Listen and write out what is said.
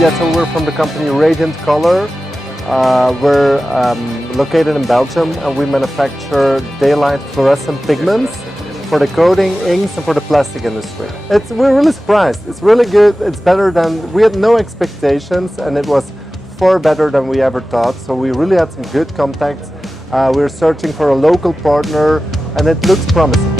Yeah, so we're from the company Radiant Color. We're located in Belgium, and we manufacture daylight fluorescent pigments for the coating, inks, and for the plastic industry. We're really surprised. It's really good. It's better than, we had no expectations, and it was far better than we ever thought. So we really had some good contacts. We're searching for a local partner, and it looks promising.